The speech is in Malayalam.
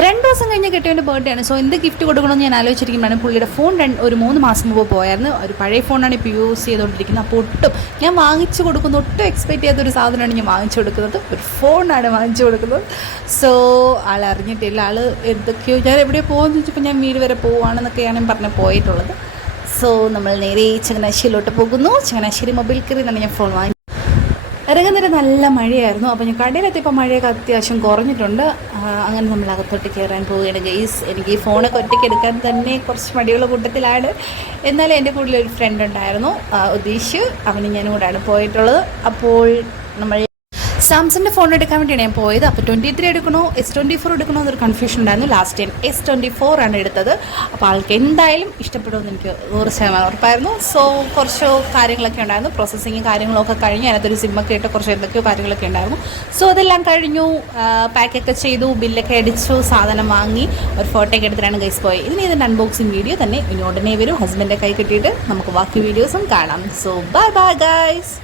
2 ദിവസം കഴിഞ്ഞ് കെട്ടിയവൻ്റെ ബർത്ത്ഡേ ആണ്. സോ എന്ത് ഗിഫ്റ്റ് കൊടുക്കണമെന്ന് ഞാൻ ആലോചിച്ചിരിക്കുമ്പോഴാണ് പുള്ളിയുടെ ഫോൺ ഒരു 3 മാസം മുമ്പ് പോയായിരുന്നു. ഒരു പഴയ ഫോണാണ് ഇപ്പോൾ യൂസ് ചെയ്തുകൊണ്ടിരിക്കുന്നത്. അപ്പോൾ ഒട്ടും ഞാൻ വാങ്ങിച്ചു കൊടുക്കുന്നത് ഒട്ടും എക്സ്പെക്റ്റ് ചെയ്യാത്തൊരു സാധനമാണ് ഞാൻ വാങ്ങിച്ചു കൊടുക്കുന്നത്. ഒരു ഫോണാണ് വാങ്ങിച്ചു കൊടുക്കുന്നത്. സോ ആൾ അറിഞ്ഞിട്ടില്ല. ആൾ എന്തൊക്കെയോ ഞാൻ എവിടെ പോകുമെന്ന് വെച്ചപ്പോൾ ഞാൻ വീട് വരെ പോവുകയാണെന്നൊക്കെയാണ് പറഞ്ഞ് പോയിട്ടുള്ളത്. സോ നമ്മൾ നേരെ ചങ്ങനാശ്ശേരിയിലോട്ട് പോകുന്നു. ചങ്ങനാശ്ശേരി മൊബൈൽ കയറി എന്നാണ് ഞാൻ ഫോൺ വാങ്ങി. ഇറങ്ങുന്നേരം നല്ല മഴയായിരുന്നു. അപ്പോൾ ഞാൻ കടയിലെത്തിയപ്പോൾ മഴയൊക്കെ അത്യാവശ്യം കുറഞ്ഞിട്ടുണ്ട്. അങ്ങനെ നമ്മൾ അകത്തോട്ട് കയറാൻ പോവുകയാണ് ഗെയ്സ്. എനിക്ക് ഈ ഫോണൊക്കെ ഒറ്റയ്ക്ക് എടുക്കാൻ തന്നെ കുറച്ച് മടിയുള്ള കൂട്ടത്തിലാണ്. എന്നാലും എൻ്റെ കൂടെ ഒരു ഫ്രണ്ട് ഉണ്ടായിരുന്നു, ഉദ്ദേശ്. അവന് ഞാനും കൂടെയാണ് പോയിട്ടുള്ളത്. അപ്പോൾ നമ്മൾ സാംസങ്ങിൻ്റെ ഫോൺ എടുക്കാൻ വേണ്ടിയാണ് ഞാൻ പോയത്. അപ്പോൾ 23 എടുക്കണോ S24 എടുക്കണോ എന്നൊരു കൺഫ്യൂഷൻ ഉണ്ടായിരുന്നു. ലാസ്റ്റ് ടൈം S24 ആണ് എടുത്തത്. അപ്പോൾ ആൾക്ക് എന്തായാലും ഇഷ്ടപ്പെടുമെന്ന് എനിക്ക് 100% ഉറപ്പായിരുന്നു. സോ കുറച്ച് കാര്യങ്ങളൊക്കെ ഉണ്ടായിരുന്നു, പ്രോസസ്സിങ് കാര്യങ്ങളൊക്കെ കഴിഞ്ഞ് അതിനകത്തൊരു സിമ്മൊക്കെ ഇട്ട് കുറച്ച് എന്തൊക്കെയോ കാര്യങ്ങളൊക്കെ ഉണ്ടായിരുന്നു. സോ അതെല്ലാം കഴിഞ്ഞു, പാക്കൊക്കെ ചെയ്തു, ബില്ലൊക്കെ അടിച്ചു, സാധനം വാങ്ങി, ഒരു ഫോട്ടോയൊക്കെ എടുത്തിട്ടാണ് ഗൈസ് പോയത്. ഇതിൻ്റെ അൺബോക്സിങ് വീഡിയോ തന്നെ ഇനി ഉടനെ വരും. ഹസ്ബൻഡിൻ്റെ കൈ കിട്ടിയിട്ട് നമുക്ക് ബാക്കി വീഡിയോസും കാണാം. So bye bye guys.